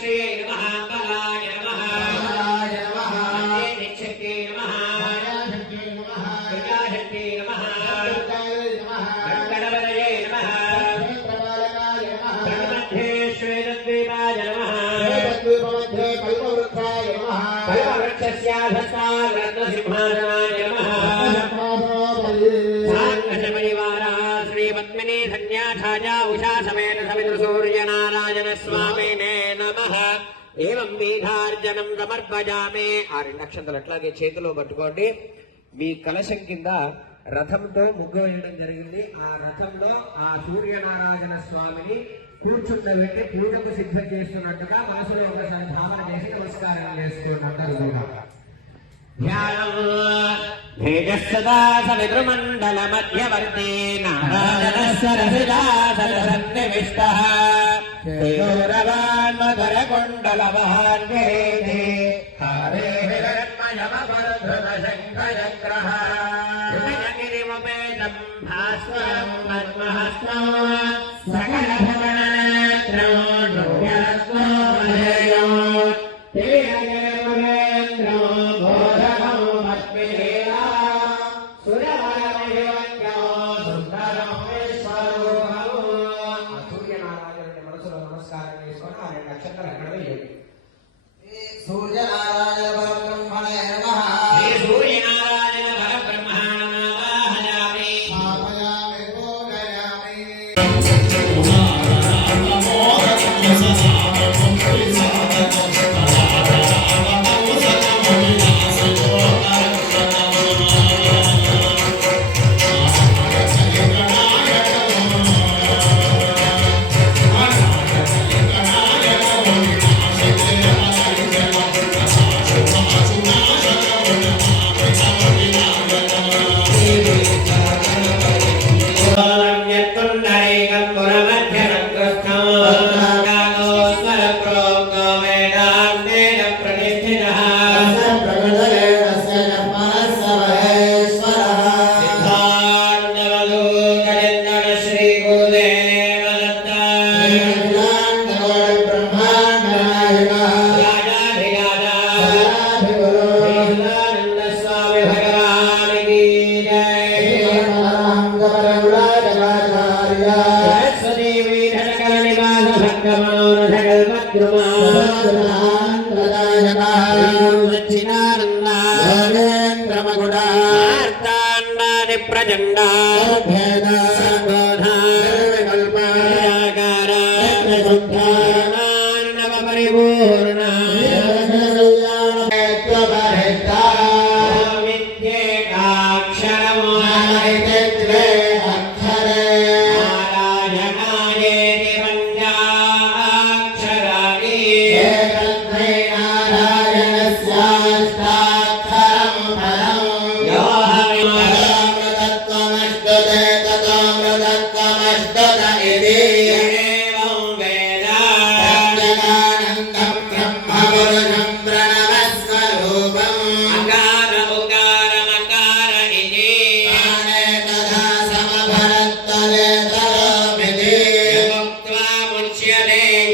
ವಿಷಯೇ సూర్యనారాయణ సూర్యనారాయణస్వామినే నమ. ఏం పీఠార్జనం సమర్పజామే ఆరిండక్షంతలు అట్లాగే చేతిలో పట్టుకోండి. మీ కలశం కింద రథంతో ముగ్గు వేయడం జరిగింది. ఆ రథంలో ఆ సూర్యనారాయణ స్వామిని కూర్చుండబెట్టి పూజకు సిద్ధం చేస్తున్నట్టుగా మనసులో ఒకసారి భావన చేసి నమస్కారం చేస్తున్నట్టు भेदस्तदा सवितृमण्डलमध्यवर्ते नारायणसरसिलासरसन्निविष्टः तेजोरवान् मधुरकुण्डलमहान्वेदे हरे हिरण्मयमपरधृतशङ्खयग्रहा प्रचण्डा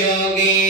योगी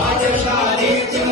ఆకృష్ణరజసా